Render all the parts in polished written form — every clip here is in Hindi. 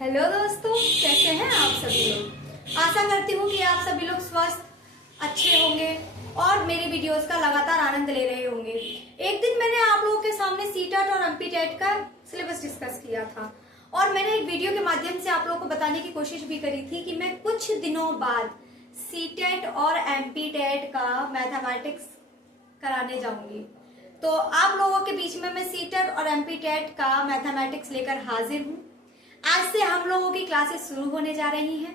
हेलो दोस्तों, कैसे हैं आप सभी लोग। आशा करती हूँ कि आप सभी लोग स्वस्थ अच्छे होंगे और मेरी वीडियोस का लगातार आनंद ले रहे होंगे। एक दिन मैंने आप लोगों के सामने सीटेट और एमपीटेट का सिलेबस डिस्कस किया था और मैंने एक वीडियो के माध्यम से आप लोगों को बताने की कोशिश भी करी थी कि मैं कुछ दिनों बाद सीटेट और एमपीटेट का मैथमेटिक्स कराने जाऊंगी। तो आप लोगों के बीच में मैं सीटेट और एमपीटेट का मैथमेटिक्स लेकर हाजिर हूँ। आज से हम लोगों की क्लासेस शुरू होने जा रही हैं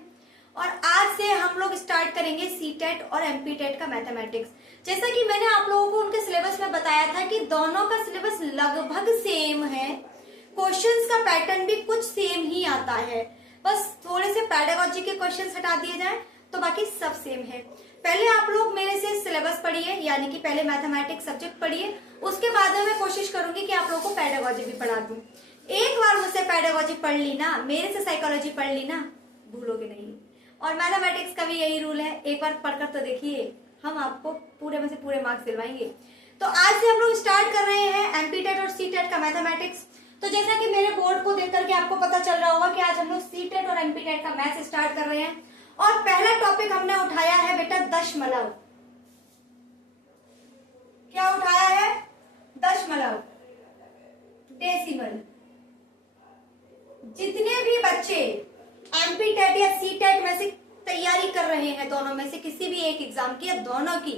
और आज से हम लोग स्टार्ट करेंगे सीटेट और एमपीटेट का मैथमेटिक्स। जैसा कि मैंने आप लोगों को उनके सिलेबस में बताया था कि दोनों का सिलेबस लगभग सेम है, क्वेश्चंस का पैटर्न भी कुछ सेम ही आता है, बस थोड़े से पेडागोजी के क्वेश्चंस हटा दिए जाए तो बाकी सब सेम है। पहले आप लोग मेरे से सिलेबस पढ़िए, यानी कि पहले मैथमेटिक्स सब्जेक्ट पढ़िए, उसके बाद में मैं कोशिश करूंगी कि आप लोगों को पेडागोजी भी पढ़ा दूं। एक बार मुझसे पेडागोजी पढ़ ली ना, मेरे से साइकोलॉजी पढ़ ली ना, भूलोगे नहीं। और मैथमेटिक्स का भी यही रूल है, एक बार पढ़कर तो देखिए, हम आपको पूरे में से पूरे मार्क्स दिलवाएंगे। तो आज से हम लोग स्टार्ट कर रहे हैं एमपीटेट और सीटेट का मैथमेटिक्स। तो जैसा कि मेरे बोर्ड को देख करके आपको पता चल रहा होगा कि आज हम लोग सीटेट और एमपीटेट का मैथ्स स्टार्ट कर रहे हैं और पहला टॉपिक हमने उठाया है बेटा दशमलव। क्या उठाया है? दशमलव, डेसिमल। जितने भी बच्चे एमपीटेट या सीटेट में से तैयारी कर रहे हैं, दोनों में से किसी भी एक एग्जाम की या दोनों की,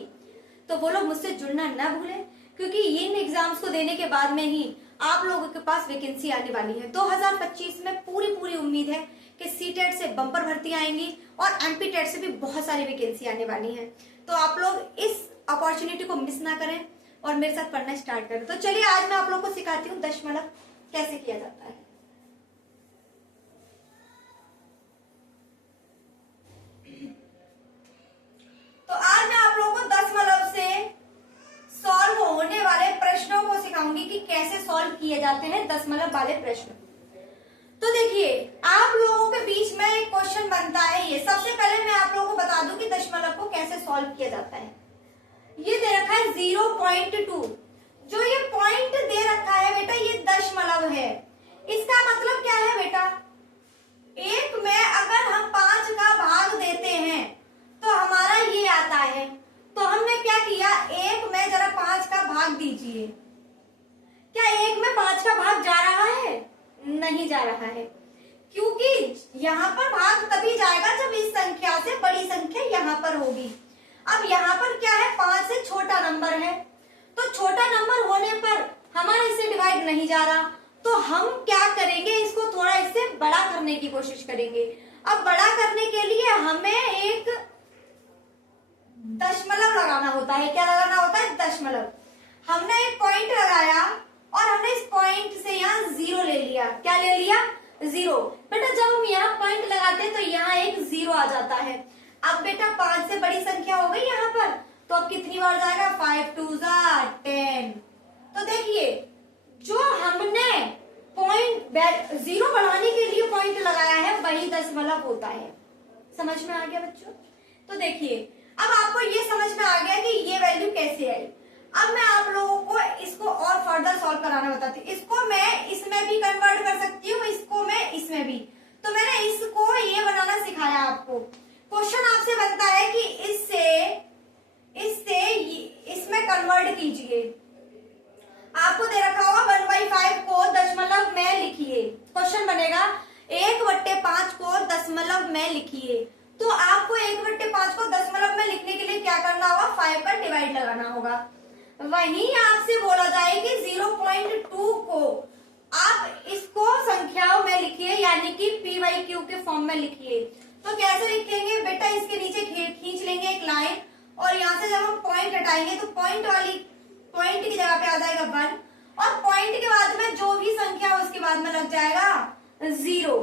तो वो लोग मुझसे जुड़ना ना भूलें, क्योंकि इन एग्जाम्स को देने के बाद में ही आप लोगों के पास वैकेंसी आने वाली है। 2025 में पूरी उम्मीद है कि सीटेट से बम्पर भर्ती आएंगी और एमपीटेट से भी बहुत सारी वैकेंसी आने वाली है। तो आप लोग इस अपॉर्चुनिटी को मिस ना करें और मेरे साथ पढ़ना स्टार्ट करें। तो चलिए आज मैं आप लोग को सिखाती हूँ दशमलव कैसे किया जाता है। तो आज मैं आप लोगों को दशमलव से सॉल्व होने वाले प्रश्नों को सिखाऊंगी कि कैसे सॉल्व किए जाते हैं दशमलव वाले प्रश्न। तो देखिए, आप लोगों के बीच में एक क्वेश्चन बनता है। ये सबसे पहले मैं आप लोगों को बता दूं कि दशमलव को कैसे सॉल्व किया जाता है। ये दे रखा है 0.2, जो ये पॉइंट दे रखा है बेटा, ये दशमलव है। इसका मतलब क्या है बेटा? एक में अगर हम 5 का भाग देते हैं तो हमारा ये आता है। तो हमने क्या किया, एक में जरा 5 का भाग दीजिए। क्या एक में 5 का भाग जा रहा है? नहीं जा रहा है, क्योंकि यहाँ पर भाग तभी जाएगा जब इस संख्या से बड़ी संख्या यहाँ पर होगी। अब यहाँ पर क्या है, 5 से छोटा नंबर है, तो छोटा नंबर होने पर हमारा इससे डिवाइड नहीं जा रहा, तो हम क्या करेंगे, इसको थोड़ा इससे बड़ा करने की कोशिश करेंगे। अब बड़ा करने के लिए हमें एक दशमलव लगाना होता है। क्या लगाना होता है? दशमलव। हमने एक पॉइंट लगाया और हमने इस पॉइंट से यहाँ 0 ले लिया। क्या ले लिया? 0। बेटा जब हम यहाँ पॉइंट लगाते हैं तो यहाँ एक 0 आ जाता है। अब बेटा 5 से बड़ी संख्या हो गई यहाँ पर, तो अब कितनी बार जाएगा? 5 2 10। तो देखिए, जो हमने पॉइंट 0 बढ़ाने के लिए पॉइंट लगाया है वही दशमलव होता है। समझ में आ गया बच्चों? तो देखिए, अब आपको ये समझ में आ गया कि ये वैल्यू कैसे आई। अब मैं आप लोगों को इसको और फर्दर सॉल्व कराना बताती हूँ। इसको मैं इसमें भी कन्वर्ट कर सकती हूँ, इसको मैं इसमें भी। तो मैंने इसको ये बनाना सिखाया आपको। क्वेश्चन आपसे बनता है कि इससे इसमें कन्वर्ट कीजिए। आपको दे रखा होगा 1/5 को दशमलव में लिखिए। क्वेश्चन बनेगा 1/5 को दशमलव में लिखिए। तो आपको 1/5 को दशमलव में लिखने के लिए क्या करना होगा? 5 पर डिवाइड लगाना होगा। वहीं आपसे बोला जाए कि 0.2 को आप इसको संख्याओं में लिखिए, यानी कि p/q के फॉर्म में लिखिए। तो कैसे लिखेंगे बेटा? इसके नीचे खींच लेंगे एक लाइन और यहाँ से जब हम पॉइंट हटाएंगे तो पॉइंट की जगह पे आ जाएगा 1 और पॉइंट के बाद में जो भी संख्या है उसके बाद में लग जाएगा 0।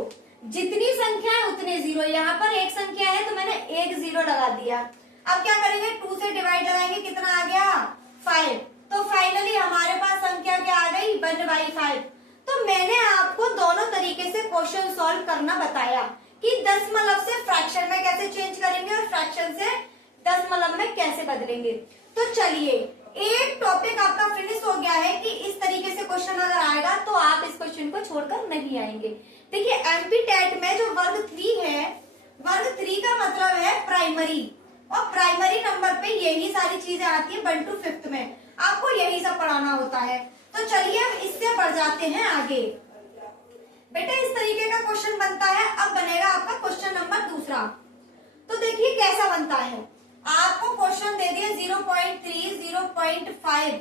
जितनी संख्या है उतने 0। यहाँ पर एक संख्या है तो मैंने एक 0 लगा दिया। अब क्या करेंगे? 2 से डिवाइड लगाएंगे, कितना आ गया? 5। तो फाइनली हमारे पास संख्या क्या आ गई? 1/5। तो मैंने आपको दोनों तरीके से क्वेश्चन सॉल्व करना बताया कि दशमलव से फ्रैक्शन में कैसे चेंज करेंगे और फ्रैक्शन से दशमलव में कैसे बदलेंगे। तो चलिए, एक टॉपिक आपका फिनिश हो गया है कि इस तरीके से क्वेश्चन अगर आएगा तो आप इस क्वेश्चन को छोड़कर नहीं आएंगे। देखिए एमपी टेट में जो वर्ग 3 है, वर्ग 3 का मतलब है प्राइमरी, और प्राइमरी नंबर पे यही सारी चीजें आती है 1 to 5th में, आपको यही सब पढ़ाना होता है। तो चलिए अब इससे बढ़ जाते हैं आगे। बेटा इस तरीके का क्वेश्चन बनता है। अब बनेगा आपका क्वेश्चन नंबर दूसरा। तो देखिए कैसा बनता है। आपको क्वेश्चन दे दिया 0.3, 0.5,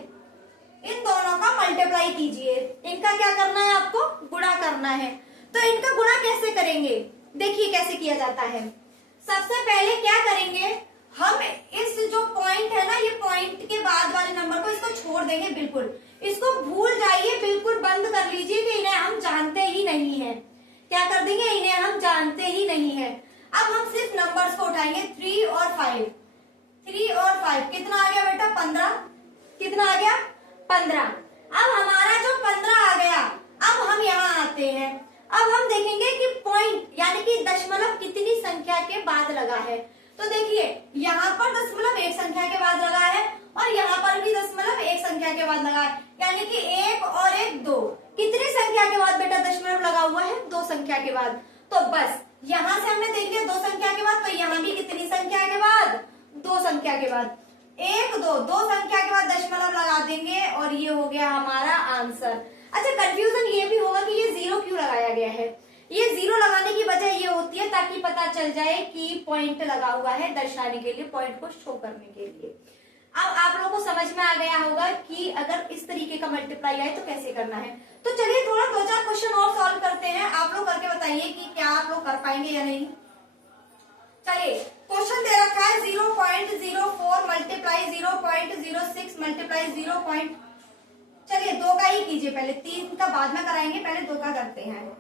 इन दोनों का मल्टीप्लाई कीजिए। इनका क्या करना है, आपको गुणा करना है। तो इनका गुणा कैसे करेंगे, देखिए कैसे किया जाता है। सबसे पहले क्या करेंगे, हम इस जो पॉइंट है ना, ये पॉइंट के बाद वाले नंबर को इसको छोड़ देंगे, बिल्कुल इसको भूल जाइए, बिल्कुल बंद कर लीजिए कि इन्हें हम जानते ही नहीं है। क्या कर देंगे, इन्हें हम जानते ही नहीं है। अब हम सिर्फ नंबर्स को उठाएंगे 3 और 5। 3 और 5 कितना आ गया बेटा, 15। कितना आ गया, 15। अब हमारा जो 15 आ गया, अब हम यहाँ आते हैं। अब हम देखेंगे कि पॉइंट यानी कि दशमलव कितनी संख्या के बाद लगा है। तो देखिए यहाँ पर दशमलव एक संख्या के बाद लगा है, और यहाँ पर भी दशमलव एक संख्या के बाद लगा है, यानी कि 1 और 1 2। कितनी संख्या के बाद बेटा दशमलव लगा हुआ है, 2 संख्या के बाद। तो बस यहाँ से हमें देखिए 2 संख्या के बाद, तो यहाँ भी कितनी संख्या के बाद, 2 संख्या के बाद। 1 2 2 संख्या के बाद दशमलव लगा देंगे, और ये हो गया हमारा आंसर। अच्छा कंफ्यूजन ये भी होगा कि ये 0 क्यों लगाया गया है। ये 0 लगाने की वजह ये होती है ताकि पता चल जाए कि पॉइंट लगा हुआ है, दर्शाने के लिए, पॉइंट को शो करने के लिए। अब आप लोगों को समझ में आ गया होगा कि अगर इस तरीके का मल्टीप्लाई आए तो कैसे करना है। तो चलिए थोड़ा 2-4 क्वेश्चन और सॉल्व करते हैं। आप लोग करके बताइए कि क्या आप लोग कर पाएंगे या नहीं। चलिए क्वेश्चन दे रखा है 0.04 मल्टीप्लाई 0.06 मल्टीप्लाई 0. चलिए 2 का ही कीजिए, पहले 3 का बाद में कराएंगे, पहले 2 का करते हैं।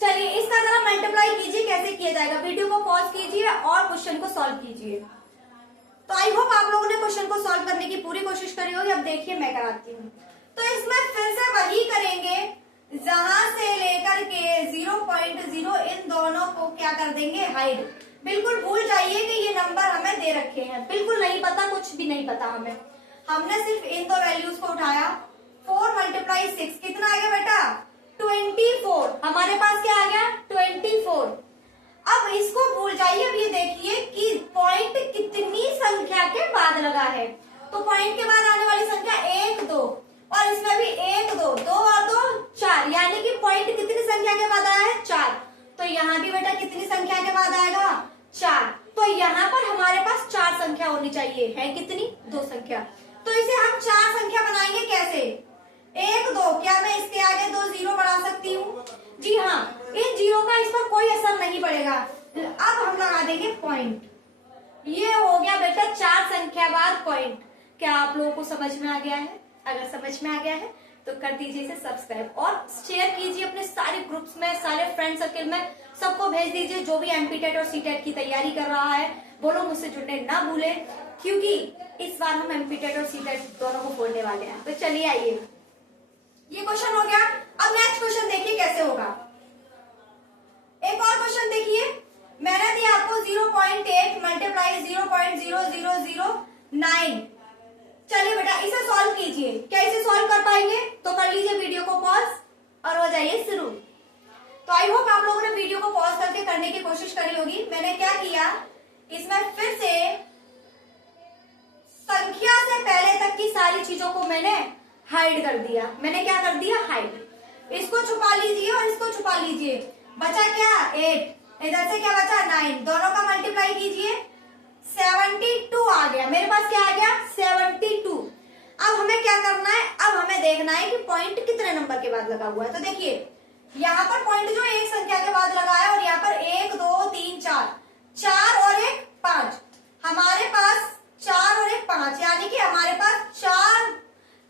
चलिए इसका जरा मल्टीप्लाई कीजिए, कैसे किया जाएगा। वीडियो को पॉज कीजिए और क्वेश्चन को सॉल्व कीजिए। तो आई होप आप लोगों ने क्वेश्चन को सॉल्व करने की पूरी कोशिश करी होगी। अब देखिए मैं कराती हूँ। तो इसमें फिर से वही करेंगे, जहां से लेकर के 0.0 इन दोनों को क्या कर देंगे, हाइड। बिल्कुल भूल जाइए कि ये नंबर हमें दे रखे हैं, बिल्कुल नहीं पता, कुछ भी नहीं पता हमें। हमने सिर्फ इन 2 वैल्यूज को उठाया। 4 मल्टीप्लाई 6 कितना आ गया बेटा, 24। हमारे पास क्या आ गया, 24। अब इसको भूल जाइए। अब ये देखिए कि पॉइंट कितनी संख्या के बाद लगा है। तो पॉइंट के बाद आने वाली संख्या 1 2, और इसमें भी 1 2, 2 और 2 4, यानी कि पॉइंट कितनी संख्या के बाद आया है, 4। तो यहाँ भी बेटा कितनी संख्या के बाद आएगा, 4। तो यहाँ पर हमारे पास 4 संख्या होनी चाहिए, है कितनी, 2 संख्या। तो इसे हम 4 संख्या बनाएंगे कैसे, 1 2, क्या मैं इसके आगे 2 0 बढ़ा सकती हूँ, जी हाँ, इन 0 का इस पर कोई असर नहीं पड़ेगा। अब हम लगा देंगे पॉइंट। ये हो गया बेटा 4 संख्या बाद पॉइंट। क्या आप लोगों को समझ में आ गया है? अगर समझ में आ गया है तो कर दीजिए इसे सब्सक्राइब और शेयर कीजिए अपने सारे ग्रुप्स में, सारे फ्रेंड सर्कल में, सबको भेज दीजिए। जो भी एमपी टेट और सी टेट की तैयारी कर रहा है वो लोग मुझसे जुड़ने ना भूले, क्योंकि इस बार हम एमपी टेट और सी टेट दोनों को फोड़ने वाले हैं। तो चलिए आइए, ये क्वेश्चन हो गया। अब नेक्स्ट क्वेश्चन देखिए कैसे होगा। एक और क्वेश्चन देखिए, मैंने दिया आपको 0.8 मल्टीप्लाई 0.0009। चलिए बेटा इसे सॉल्व कीजिए। क्या इसे सॉल्व कर पाएंगे? तो कर लीजिए वीडियो को पॉज और हो जाइए शुरू। तो आई होप आप लोगों ने वीडियो को पॉज करके करने की कोशिश करी होगी। मैंने क्या किया, इसमें फिर से संख्या से पहले तक की सारी चीजों को मैंने हाइड कर दिया। मैंने क्या कर दिया, हाइड। इसको छुपा लीजिए और इसको छुपा लीजिए। बचा क्या, 8। इधर से क्या बचा, 9। दोनों का मल्टीप्लाई कीजिए, 72 आ गया। मेरे पास क्या आ गया, 72। अब हमें क्या करना है, अब हमें देखना है कि पॉइंट कितने नंबर के बाद लगा हुआ है। तो देखिए यहाँ पर पॉइंट जो एक संख्या के बाद लगा है, और यहाँ पर 1 2 3 4 और 1 5। हमारे पास 4 और 1 5, यानी कि हमारे पास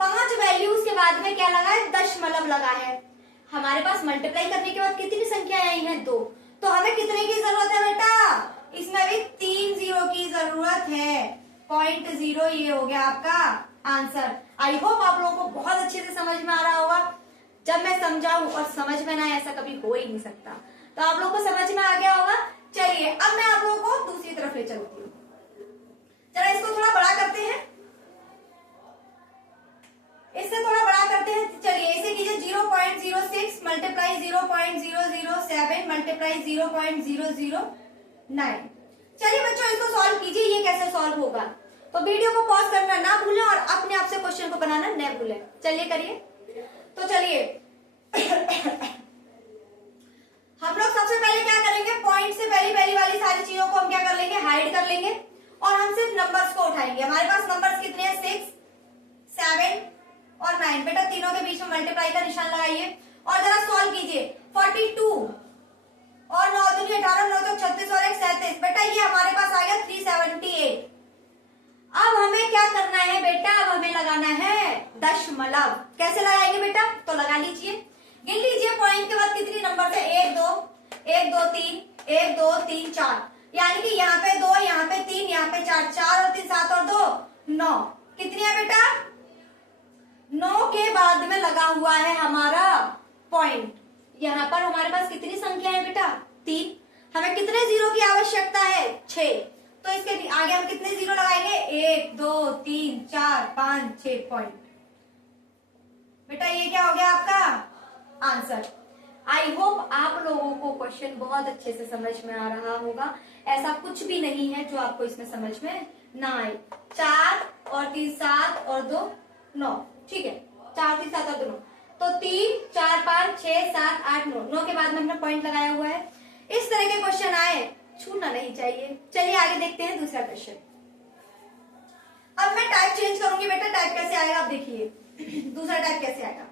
5 वैल्यूज के बाद में क्या लगा है, दशमलव लगा है। हमारे पास मल्टीप्लाई करने के बाद कितनी संख्या आई है, 2। तो हमें कितने की जरूरत है बेटा, इसमें भी 3 0 की जरूरत है। 0.0 ये हो गया आपका आंसर। आई होप आप लोगों को बहुत अच्छे से समझ में आ रहा होगा। जब मैं समझाऊं और समझ में ना, ऐसा कभी हो ही नहीं सकता। तो आप लोगों को समझ में आ गया होगा। चलिए अब मैं आप लोगों को दूसरी तरफ ले चलती हूँ। जरा इसको थोड़ा बड़ा करते हैं। इससे थोड़ा बड़ा करते हैं, चलिए इसे कीजिए 0.06 मल्टीप्लाई 0.007 मल्टीप्लाई 0.009। चलिए बच्चों इसको सॉल्व कीजिए, ये कैसे सॉल्व होगा। तो वीडियो को पॉज करना ना भूलें और अपने आप से क्वेश्चन को बनाना न भूलें। चलिए करिए। तो चलिए हम लोग सबसे पहले क्या करेंगे, पॉइंट से पहली पहली वाली सारी चीजों को हम क्या कर लेंगे, हाइड कर लेंगे और हम सिर्फ नंबर्स को उठाएंगे। हमारे पास नंबर्स कितने हैं, 6, 7 और 9। बेटा तीनों के बीच में मल्टीप्लाई का निशान लगाइए और जरा सॉल्व कीजिए। 42 और 9 दूनी 18, 9 चौक 36 और 1 37। बेटा ये हमारे पास आ गया 378। अब हमें क्या करना है बेटा, अब हमें लगाना है दशमलव। कैसे लगाएंगे बेटा, तो लगा लीजिए, गिन लीजिए पॉइंट के बाद कितनी नंबर है, 1 2 1 2 3 1 2 3 4, यानी कि यहाँ पे 2, यहाँ पे 3, यहाँ पे 4, 4 और 3 7 और 2 9। कितनी है बेटा, 9 के बाद में लगा हुआ है हमारा पॉइंट। यहाँ पर हमारे पास कितनी संख्या है बेटा, 3। हमें कितने जीरो की आवश्यकता है, 6। तो इसके आगे हम कितने जीरो लगाएंगे, 1 2 3 4 5 6 पॉइंट। बेटा ये क्या हो गया आपका आंसर। आई होप आप लोगों को क्वेश्चन बहुत अच्छे से समझ में आ रहा होगा। ऐसा कुछ भी नहीं है जो आपको इसमें समझ में ना आए। 4 और 3 7 और 2 9, ठीक है, 4 3 7 और 2 9। तो 3 4 5 6 7 8 9, 9 के बाद में हमने पॉइंट लगाया हुआ है। इस तरह के क्वेश्चन आए छूना नहीं चाहिए। चलिए आगे देखते हैं दूसरा क्वेश्चन। अब मैं टाइप चेंज करूंगी बेटा, टाइप कैसे आएगा आप देखिए। दूसरा टाइप कैसे आएगा,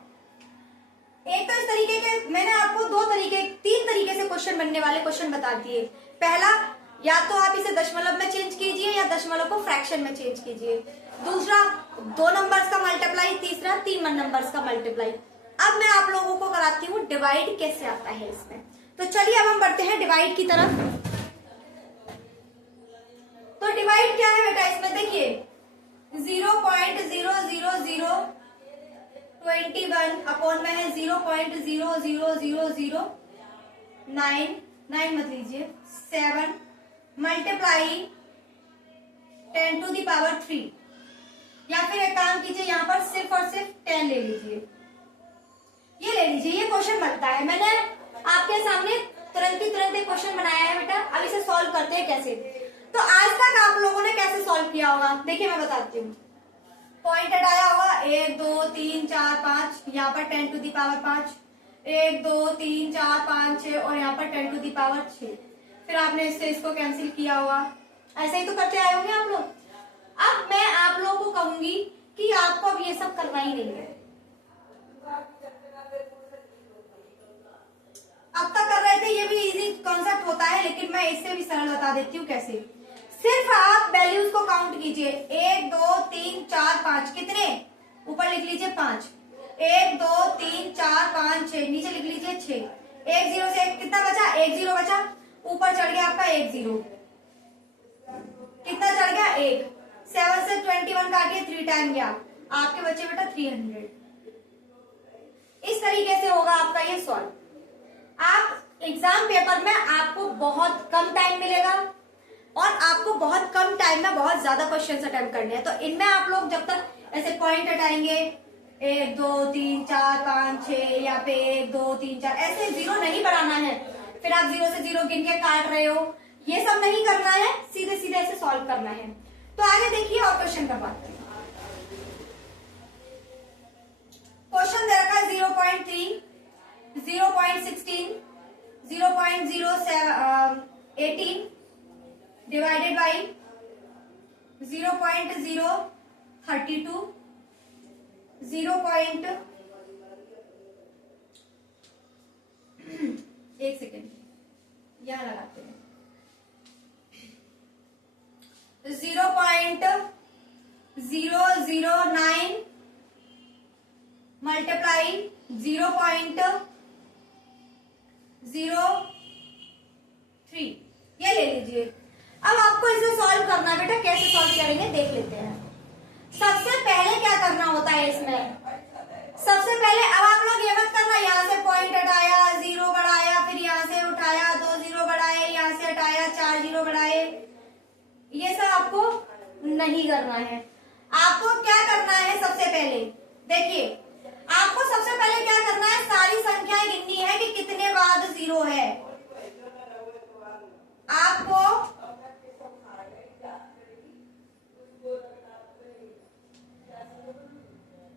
एक तो इस तरीके के मैंने आपको 3 तरीके से क्वेश्चन बनने वाले क्वेश्चन बता दिए। पहला, या तो आप इसे दशमलव में चेंज कीजिए या दशमलव को फ्रैक्शन में चेंज कीजिए। दूसरा 2 नंबर्स का मल्टीप्लाई, तीसरा 3 नंबर्स का मल्टीप्लाई। अब मैं आप लोगों को कराती हूँ डिवाइड कैसे आता है इसमें। तो चलिए अब हम बढ़ते हैं डिवाइड की तरफ। तो डिवाइड क्या है बेटा, इसमें देखिए 0.00021 अपॉन में है 0.00009 मत लीजिए 7 मल्टीप्लाई 10 टू दी पावर 3। या फिर एक काम कीजिए, यहाँ पर सिर्फ और सिर्फ 10 ले लीजिए, ये ले लीजिए। ये क्वेश्चन बनता है, मैंने आपके सामने तुरंत ही तुरंत एक क्वेश्चन बनाया है बेटा। अब इसे सॉल्व करते हैं कैसे। तो आज तक आप लोगों ने कैसे सॉल्व किया होगा, देखिए मैं बताती हूँ। पॉइंट हटाया होगा 1 2 3 4 5, यहाँ पर 10 टू दी पावर 5, 1 2 3 4 5 6 और यहाँ पर 10 टू दी पावर 6। फिर आपने इससे इसको कैंसिल किया होगा, ऐसे ही तो करते आए होंगे आप लोग। अब मैं आप लोगों को कहूंगी कि आपको अब ये सब करना ही नहीं है। अब तक कर रहे थे, ये भी इजी कॉन्सेप्ट होता है, लेकिन मैं इससे भी सरल बता देती हूँ कैसे। सिर्फ आप वैल्यूज को काउंट कीजिए, 1 2 3 4 5, कितने ऊपर लिख लीजिए 5, 1 2 3 4 5 6, नीचे लिख लीजिए 6। 1 0 से कितना बचा, 1 0 बचा, ऊपर चढ़ गया आपका 1 0, कितना चढ़ गया 1। 7 से 21 काटिए, 3 टाइम गया, आपके बच्चे बेटा 300। इस तरीके से होगा आपका ये सॉल्व। आप एग्जाम पेपर में आपको बहुत कम टाइम मिलेगा और आपको बहुत कम टाइम में बहुत ज्यादा क्वेश्चन अटेम्प्ट करने हैं। तो इनमें आप लोग जब तक ऐसे पॉइंट हटाएंगे 1 2 3 4 5 6, या पे 1 2 3 4, ऐसे जीरो नहीं बढ़ाना है। फिर आप 0 से 0 गिन के काट रहे हो, ये सब नहीं करना है, सीधे सीधे ऐसे सॉल्व करना है। तो आगे देखिए और क्वेश्चन का बात करें। क्वेश्चन दे रखा है 0.3 0.16 0.018 डिवाइडेड बाई 0.032 एक सेकेंड यहां लगाते हैं 0.009 मल्टीप्लाई 0.03, ये ले लीजिए। अब आपको इसे सॉल्व करना है बेटा, कैसे सॉल्व करेंगे देख लेते हैं। सबसे पहले क्या करना होता है इसमें, सबसे पहले अब आप लोग ये मत करना यहाँ से पॉइंट हटाया 0 बढ़ाया, फिर यहाँ से उठाया 2 0 बढ़ाए, यहाँ से हटाया 4 0 बढ़ाए, ये सब आपको नहीं करना है। आपको क्या करना है, सबसे पहले देखिए आपको सबसे पहले क्या करना है, सारी संख्याएं गिननी है कि कितने बाद 0 है।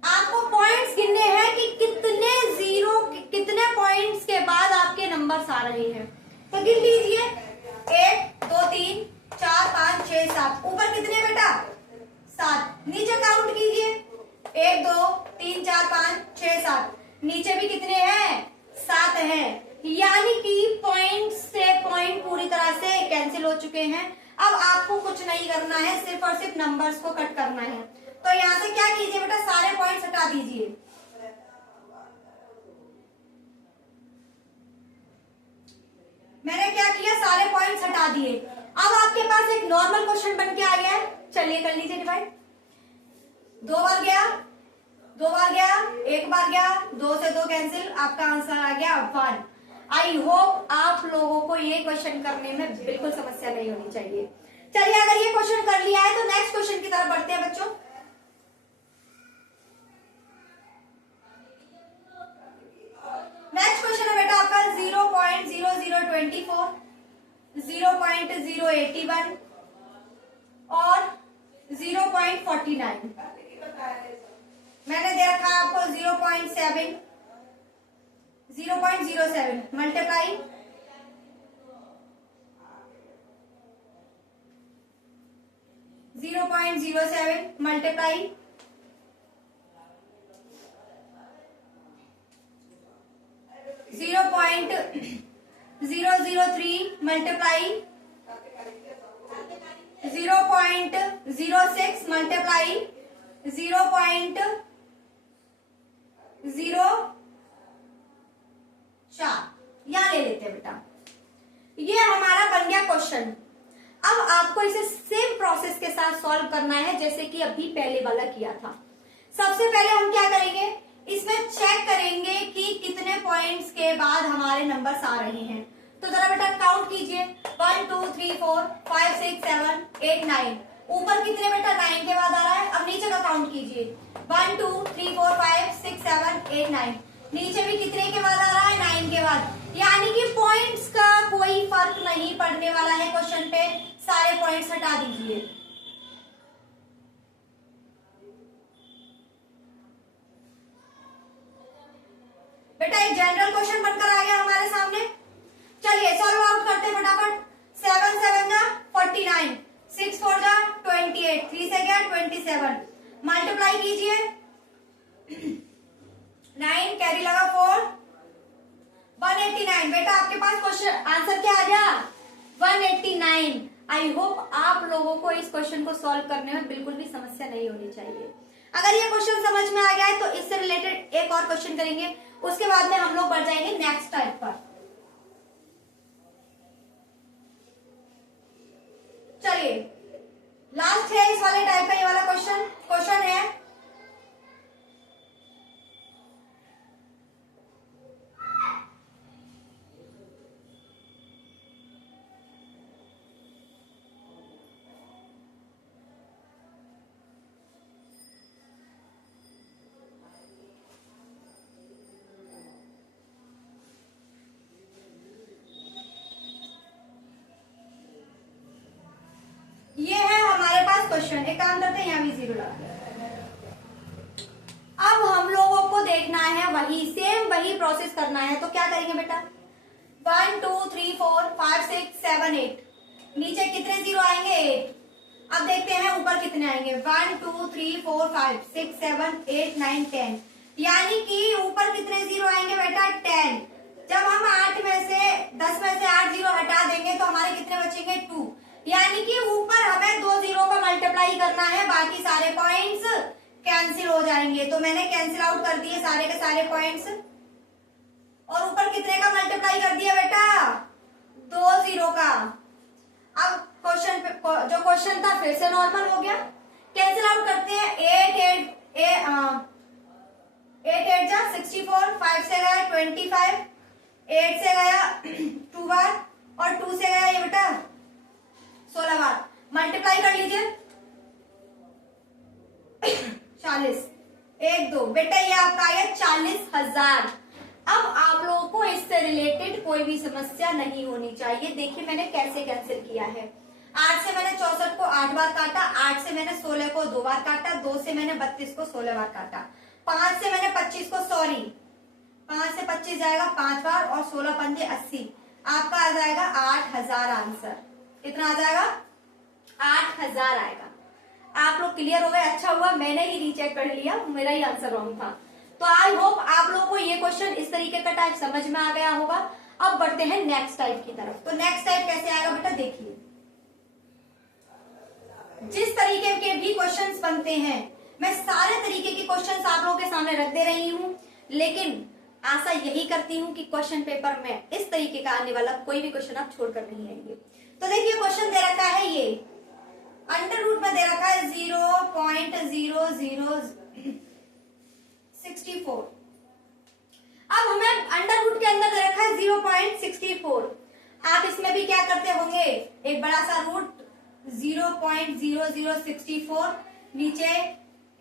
आपको पॉइंट्स गिनने हैं कि कितने जीरो, कितने पॉइंट्स के बाद आपके नंबर्स आ रहे हैं। तो गिन लीजिए 1 2 3 4 5 6 7। ऊपर कितने बेटा 7। नीचे काउंट कीजिए 1 2 3 4 5 6 7। नीचे भी कितने हैं 7 हैं। यानी कि पॉइंट से पॉइंट पूरी तरह से कैंसिल हो चुके हैं। अब आपको कुछ नहीं करना है, सिर्फ और सिर्फ नंबर्स को कट करना है। तो यहां से क्या कीजिए बेटा, सारे पॉइंट्स हटा दीजिए। मैंने क्या किया, सारे पॉइंट्स हटा दिए। अब आपके पास एक नॉर्मल क्वेश्चन बन के आ गया है। चलिए कर लीजिए डिवाइड। 2 बार गया, 2 बार गया, 1 बार गया, 2 से 2 कैंसिल, आपका आंसर आ गया 1। आई होप आप लोगों को ये क्वेश्चन करने में बिल्कुल समस्या नहीं होनी चाहिए। चलिए अगर ये क्वेश्चन कर लिया है तो नेक्स्ट क्वेश्चन की तरफ बढ़ते हैं बच्चों। नेक्स्ट क्वेश्चन है बेटा आपका 0.0024, 0.081 और 0.49। मैंने दे रखा है आपको 0.7, 0.07 मल्टीप्लाई 0.07 मल्टीप्लाई 0.003 मल्टीप्लाई 0.06 मल्टीप्लाई 0.04। यहां ले लेते हैं बेटा। ये हमारा बन गया क्वेश्चन। अब आपको इसे सेम प्रोसेस के साथ सॉल्व करना है जैसे कि अभी पहले वाला किया था। सबसे पहले हम क्या करेंगे, इसमें चेक करेंगे कि कितने पॉइंट्स के बाद हमारे नंबर्स आ रहे हैं। तो जरा बेटा काउंट कीजिए 1 2 3 4 5 6 7 8 9। ऊपर कितने बेटा 9 के बाद आ रहा है। अब नीचे का काउंट कीजिए 1 2 3 4 5 6 7 8 9। नीचे भी कितने के बाद आ रहा है 9 के बाद। यानी कि पॉइंट्स का कोई फर्क नहीं पड़ने वाला है क्वेश्चन पे। सारे पॉइंट्स हटा दीजिए। बेटा एक जनरल क्वेश्चन बनकर आ गया हमारे सामने। चलिए सॉल्व आउट करते हैं फटाफट। 7 7 जा 49, 6 4 जा 28, 3 से गया 27। मल्टीप्लाई कीजिए 9 कैरी लगा 4, 189। बेटा आपके पास क्वेश्चन आंसर क्या आ गया 189। आई होप आप लोगों को इस क्वेश्चन को सॉल्व करने में बिल्कुल भी समस्या नहीं होनी चाहिए। अगर ये क्वेश्चन समझ में आ गया है तो इससे रिलेटेड एक और क्वेश्चन करेंगे, उसके बाद में हम लोग बढ़ जाएंगे नेक्स्ट टाइप पर। चलिए लास्ट है इस वाले टाइप का ये वाला क्वेश्चन है क्वेश्चन। एक काम करते हैं यहाँ भी 0 लगा। अब हम लोगों को देखना है वही प्रोसेस करना है। तो क्या करेंगे बेटा 1 2 3 4 5 6 7 8। नीचे कितने 0 आएंगे 8। अब देखते हैं ऊपर कितने आएंगे 1 2 3 4 5 6 7 8 9 10। यानी कि ऊपर कितने 0 आएंगे बेटा 10। जब हम 8 में से 10 में से 8 0 हटा देंगे तो हमारे कितने बचेंगे 2। यानी कि ऊपर हमें 2 0 का मल्टीप्लाई करना है, बाकी सारे पॉइंट्स कैंसिल हो जाएंगे। तो मैंने कैंसिल आउट कर दिए सारे के सारे पॉइंट्स। और ऊपर कितने का मल्टीप्लाई कर दिया बेटा 2 0 का। अब जो क्वेश्चन था फिर से नॉर्मल हो गया। कैंसिल आउट करते हैं 8 8 जा 64, 5 से गया 25, 8 से गया 2 बार और 2 से गया ये बेटा 16 बार। मल्टीप्लाई कर लीजिए 40, 1 2। बेटा 8,000। अब आप लोगों को इससे रिलेटेड कोई भी समस्या नहीं होनी चाहिए। देखिए मैंने कैसे कैंसिल किया है। 8 से मैंने 64 को 8 बार काटा, 8 से मैंने 16 को 2 बार काटा, 2 से मैंने 32 को 16 बार काटा, 5 से मैंने 25 को 5 से 25 जाएगा 5 बार और 16 पंजे 80। आपका आ जाएगा 8,000 आंसर। कितना आ जाएगा? 8,000 आएगा। आप लोग क्लियर हो गए? अच्छा हुआ मैंने ही रीचेक कर लिया, मेरा ही आंसर रॉन्ग था। तो आई होप आप लोगों को ये क्वेश्चन इस तरीके का टाइप समझ में आ गया होगा। अब बढ़ते हैं नेक्स्ट टाइप की तरफ। तो नेक्स्ट टाइप कैसे आएगा बेटा, देखिए जिस तरीके के भी क्वेश्चंस बनते हैं, मैं सारे तरीके के क्वेश्चंस आप लोगों के सामने रख दे रही हूँ, लेकिन आशा यही करती हूँ कि क्वेश्चन पेपर में इस तरीके का आने वाला कोई भी क्वेश्चन आप छोड़कर नहीं आएंगे। तो देखिए क्वेश्चन दे रखा है, ये अंडर रूट में दे रखा है 0.0064। अब हमें अंडर रूट के अंदर दे रखा है 0.64। आप इसमें भी क्या करते होंगे, एक बड़ा सा रूट 0.0064, नीचे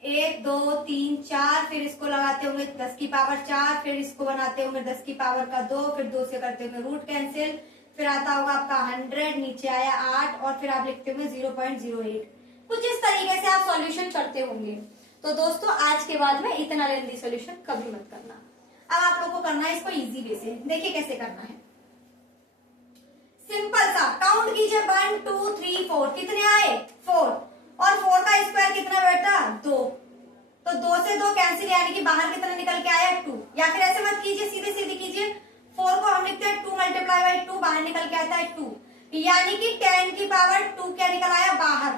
1 2 3 4, फिर इसको लगाते होंगे 10 की पावर 4, फिर इसको बनाते होंगे 10 की पावर का 2, फिर 2 से करते होंगे रूट कैंसिल, फिर आता होगा आपका 100, नीचे आया 8 और फिर आप लिखते होंगे 0.08। कुछ इस तरीके से आप सॉल्यूशन करते होंगे। तो दोस्तों आज के बाद में इतना लेंदी सॉल्यूशन कभी मत करना। अब आप लोगों को करना है इसको इजी वे से। देखिए कैसे करना है, सिंपल सा काउंट कीजिए 1 2 3 4। कितने आए? 4। और 4 का स्क्वायर कितना बेटा? 2। तो 2 से 2 कैंसिल, यानी कि बाहर कितना निकल के आया? 2। या फिर ऐसे मत कीजिए, सीधे सीधे कीजिए। 4 को हम लिखते हैं 2 मल्टीप्लाई बाई 2, बाहर निकल के आता है 2, यानी कि 10 की पावर 2 क्या निकल आया? बाहर।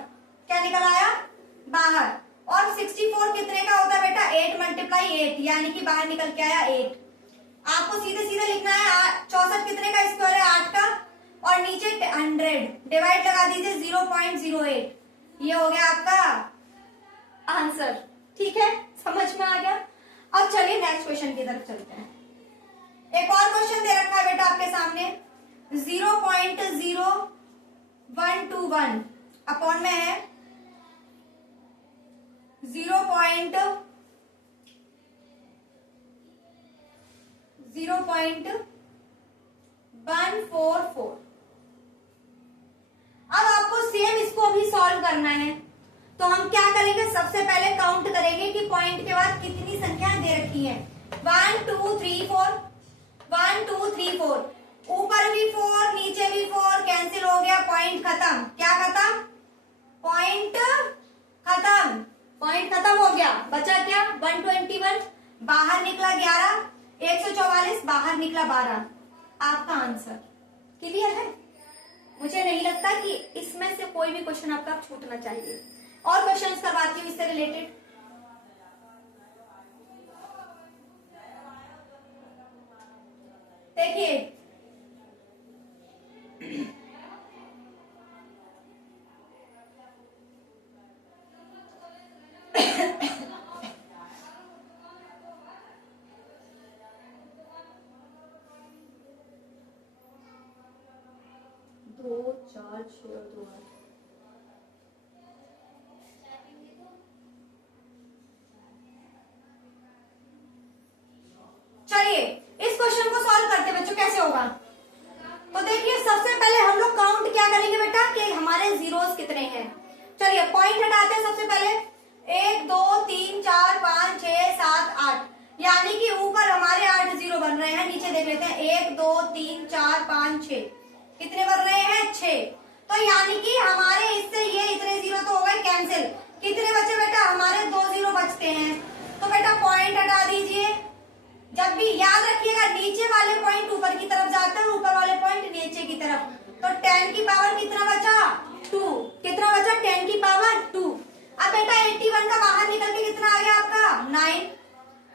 क्या निकल आया? बाहर। और 64 कितने का होता है बेटा? 8 मल्टीप्लाई 8, यानी कि बाहर निकल के आया 8। आपको सीधे सीधे लिखना है 64 कितने का स्क्वायर है? 8 का, और नीचे 100 डिवाइड लगा दीजिए 0.08। ये हो गया आपका आंसर। ठीक है, समझ में आ गया? अब चलिए नेक्स्ट क्वेश्चन की तरफ चलते हैं। एक और क्वेश्चन दे रखा है बेटा आपके सामने, 0.0121 अपॉन में है 0.144। अब आपको सेम इसको भी सॉल्व करना है। तो हम क्या करेंगे, सबसे पहले काउंट करेंगे कि पॉइंट के बाद कितनी संख्याएं दे रखी हैं। 1 2 3 4, 1 2 3 4, ऊपर भी 4 नीचे भी 4, कैंसिल हो गया, पॉइंट खत्म। क्या खत्म? पॉइंट खत्म। पॉइंट खत्म हो गया, बचा क्या? 121, बाहर निकला 11, 144 बाहर निकला 12। आपका आंसर क्लियर है? मुझे नहीं लगता कि इसमें से कोई भी क्वेश्चन आपका छूटना चाहिए। और क्वेश्चंस करवाती हूँ इससे रिलेटेड। देखिए दो 4 6 2 8। चलिए इस क्वेश्चन को सॉल्व करते बच्चों कैसे होगा। तो देखिए सबसे पहले हम लोग काउंट क्या करेंगे बेटा कि हमारे जीरोस कितने हैं। चलिए पॉइंट हटाते हैं सबसे पहले। 1 2 3 4 5 6 7 8, यानी कि ऊपर हमारे 8 जीरो बन रहे हैं। नीचे देख लेते हैं 1 2 3 4 5 6, कितने बन रहे हैं? 6। तो यानी कि हमारे इससे ये इतने जीरो तो हो गए कैंसिल। कितने बचे बेटा? हमारे 2 जीरो बचते हैं। तो बेटा पॉइंट हटा दीजिए। जब भी याद रखिएगा नीचे वाले पॉइंट ऊपर की तरफ जाते हैं, ऊपर वाले पॉइंट नीचे की तरफ। तो 10 की पावर कितना बचा? 2। कितना बचा? 10 की पावर 2। अब बेटा 81 का बाहर निकल के कितना आ गया आपका? 9।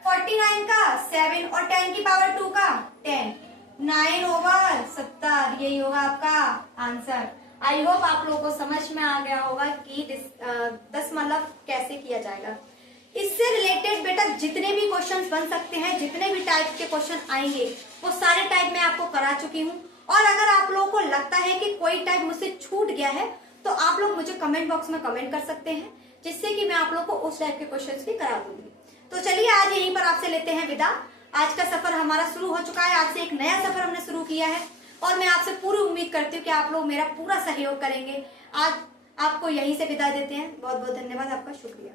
49 का 7 और 10 की पावर 2 का 10। 9/70, यही होगा आपका आंसर। आई होप आप लोगों को समझ में आ गया होगा कि दशमलव कैसे किया जाएगा। इससे रिलेटेड बेटा जितने भी क्वेश्चंस बन सकते हैं, जितने भी टाइप के क्वेश्चन आएंगे, वो सारे टाइप मैं आपको करा चुकी हूँ। और अगर आप लोगों को लगता है कि कोई टाइप मुझसे छूट गया है, तो आप लोग मुझे कमेंट बॉक्स में कमेंट कर सकते हैं, जिससे कि मैं आप लोग को उस टाइप के क्वेश्चंस भी करा दूंगी। तो चलिए आज यहीं पर आपसे लेते हैं विदा। आज का सफर हमारा शुरू हो चुका है। आज से एक नया सफर हमने शुरू किया है और मैं आपसे पूरी उम्मीद करती हूँ कि आप लोग मेरा पूरा सहयोग करेंगे। आज आपको यहीं से विदा देते हैं। बहुत बहुत धन्यवाद, आपका शुक्रिया।